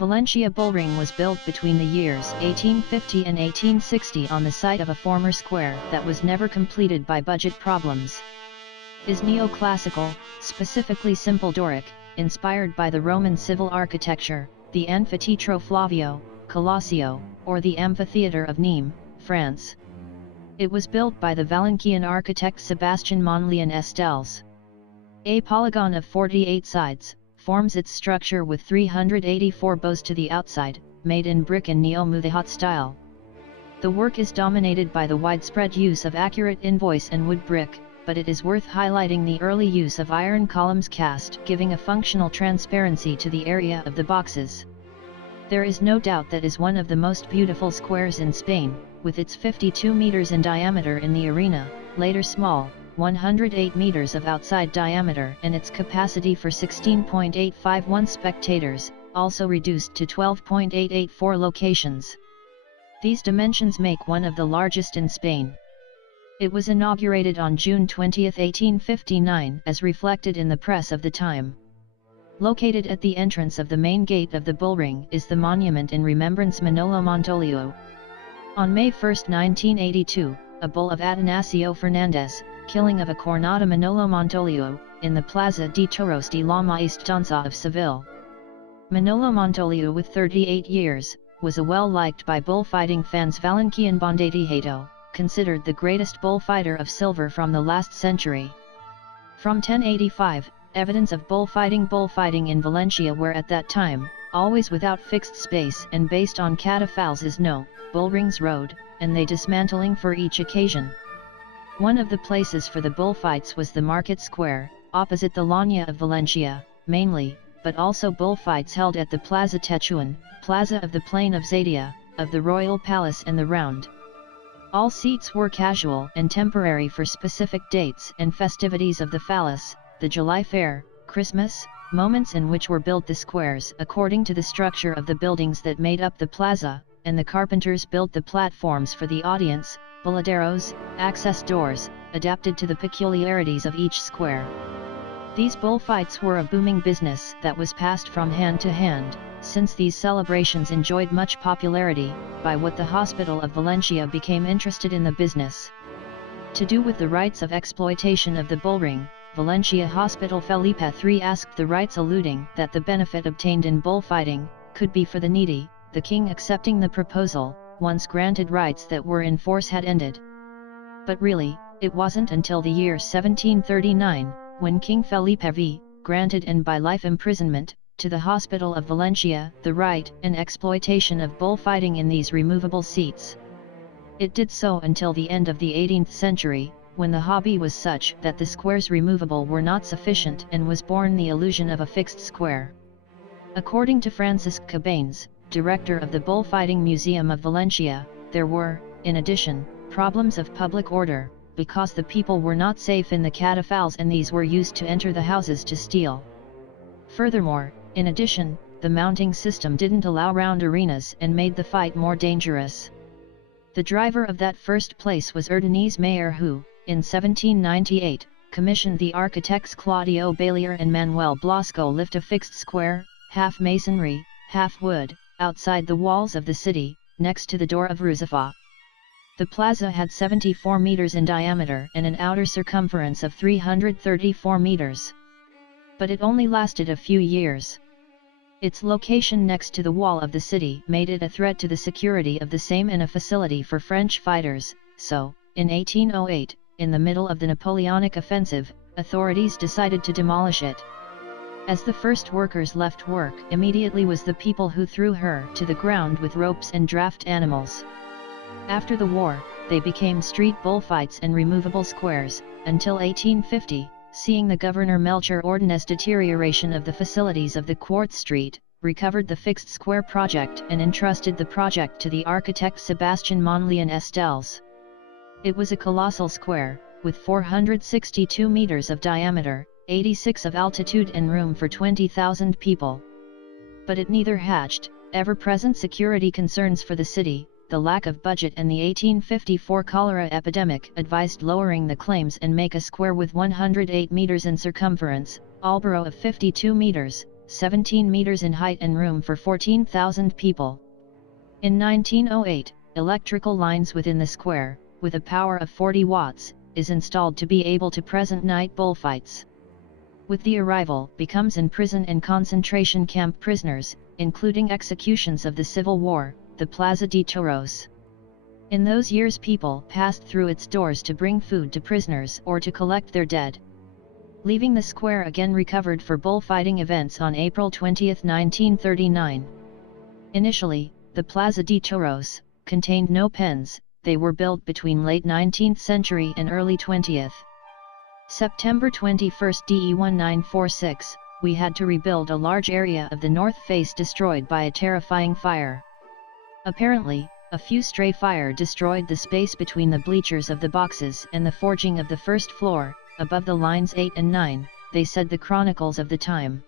Valencia Bullring was built between the years 1850 and 1860 on the site of a former square that was never completed by budget problems. Is neoclassical, specifically simple Doric, inspired by the Roman civil architecture, the Anfiteatro Flavio, Colosseo, or the Amphitheatre of Nîmes, France. It was built by the Valencian architect Sebastian Monly and Estelles. A polygon of 48 sides forms its structure with 384 bows to the outside, made in brick and neo-Mudéjar style. The work is dominated by the widespread use of accurate invoice and wood brick, but it is worth highlighting the early use of iron columns cast, giving a functional transparency to the area of the boxes. There is no doubt that is one of the most beautiful squares in Spain, with its 52 meters in diameter in the arena, later small, 108 meters of outside diameter, and its capacity for 16.851 spectators, also reduced to 12.884 locations. These dimensions make one of the largest in Spain. It was inaugurated on June 20, 1859, as reflected in the press of the time. Located at the entrance of the main gate of the Bullring is the monument in remembrance Manolo Montoliu. On May 1, 1982, a bull of Atanasio Fernandez, killing of a Cornada Manolo Montoliu, in the Plaza de Toros de la Maestranza of Seville. Manolo Montoliu, with 38 years, was a well-liked by bullfighting fans Valencian Banderijero, considered the greatest bullfighter of silver from the last century. From 1085, evidence of bullfighting in Valencia were at that time, always without fixed space and based on catafalques is no, bullrings road, and they dismantling for each occasion. One of the places for the bullfights was the Market Square, opposite the Llana of Valencia, mainly, but also bullfights held at the Plaza Tetuan, Plaza of the Plain of Zadia, of the Royal Palace and the Round. All seats were casual and temporary for specific dates and festivities of the Phallus, the July Fair, Christmas, moments in which were built the squares according to the structure of the buildings that made up the plaza, and the carpenters built the platforms for the audience, baladeros, access doors, adapted to the peculiarities of each square. These bullfights were a booming business that was passed from hand to hand, since these celebrations enjoyed much popularity, by what the Hospital of Valencia became interested in the business. To do with the rights of exploitation of the bullring, Valencia Hospital Felipe III asked the rights, alluding that the benefit obtained in bullfighting could be for the needy, the king accepting the proposal, once granted rights that were in force had ended. But really, it wasn't until the year 1739, when King Felipe V, granted and by life imprisonment, to the Hospital of Valencia, the right and exploitation of bullfighting in these removable seats. It did so until the end of the 18th century, when the hobby was such that the squares removable were not sufficient and was born the illusion of a fixed square. According to Francisc Cabanes, director of the Bullfighting Museum of Valencia, there were, in addition, problems of public order, because the people were not safe in the catafalques and these were used to enter the houses to steal. Furthermore, in addition, the mounting system didn't allow round arenas and made the fight more dangerous. The driver of that first place was Erdeniz Mayer who, in 1798, commissioned the architects Claudio Bailier and Manuel Blasco lift a fixed square, half masonry, half wood, outside the walls of the city, next to the door of Ruzafa. The plaza had 74 meters in diameter and an outer circumference of 334 meters. But it only lasted a few years. Its location next to the wall of the city made it a threat to the security of the same and a facility for French fighters, so, in 1808, in the middle of the Napoleonic offensive, authorities decided to demolish it. As the first workers left work, immediately was the people who threw her to the ground with ropes and draft animals. After the war, they became street bullfights and removable squares, until 1850, seeing the Governor Melchor Ordóñez deterioration of the facilities of the Quartz Street, recovered the fixed square project and entrusted the project to the architect Sebastian Monly and Estelles. It was a colossal square, with 462 meters of diameter, 86 of altitude and room for 20,000 people. But it neither hatched ever-present security concerns for the city, the lack of budget and the 1854 cholera epidemic advised lowering the claims and make a square with 108 meters in circumference, Alborough of 52 meters, 17 meters in height and room for 14,000 people. In 1908, electrical lines within the square, with a power of 40 watts, is installed to be able to present night bullfights. With the arrival becomes in prison and concentration camp prisoners, including executions of the Civil War, the Plaza de Toros. In those years people passed through its doors to bring food to prisoners or to collect their dead. Leaving the square again recovered for bullfighting events on April 20, 1939. Initially, the Plaza de Toros contained no pens, they were built between late 19th century and early 20th. September 21, DE 1946, we had to rebuild a large area of the north face destroyed by a terrifying fire. Apparently, a few stray fire destroyed the space between the bleachers of the boxes and the forging of the first floor, above the lines 8 and 9, they said the chronicles of the time.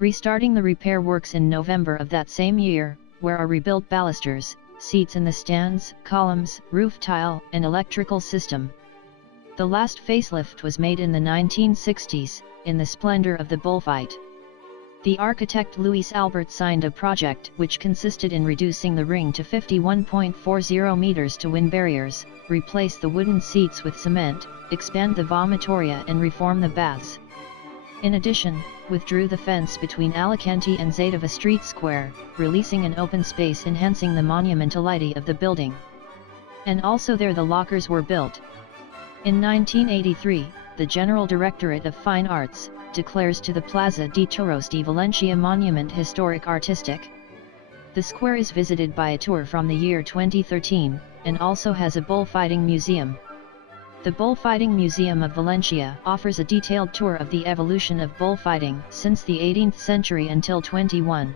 Restarting the repair works in November of that same year, where are rebuilt balusters, seats in the stands, columns, roof tile, and electrical system. The last facelift was made in the 1960s, in the splendor of the bullfight. The architect Louis Albert signed a project which consisted in reducing the ring to 51.40 meters to win barriers, replace the wooden seats with cement, expand the vomitoria and reform the baths. In addition, withdrew the fence between Alicante and Zadova Street Square, releasing an open space enhancing the monumentality of the building. And also there the lockers were built. In 1983, the General Directorate of Fine Arts declares to the Plaza de Toros de Valencia Monument Historic Artistic. The square is visited by a tour from the year 2013, and also has a bullfighting museum. The Bullfighting Museum of Valencia offers a detailed tour of the evolution of bullfighting since the 18th century until 21.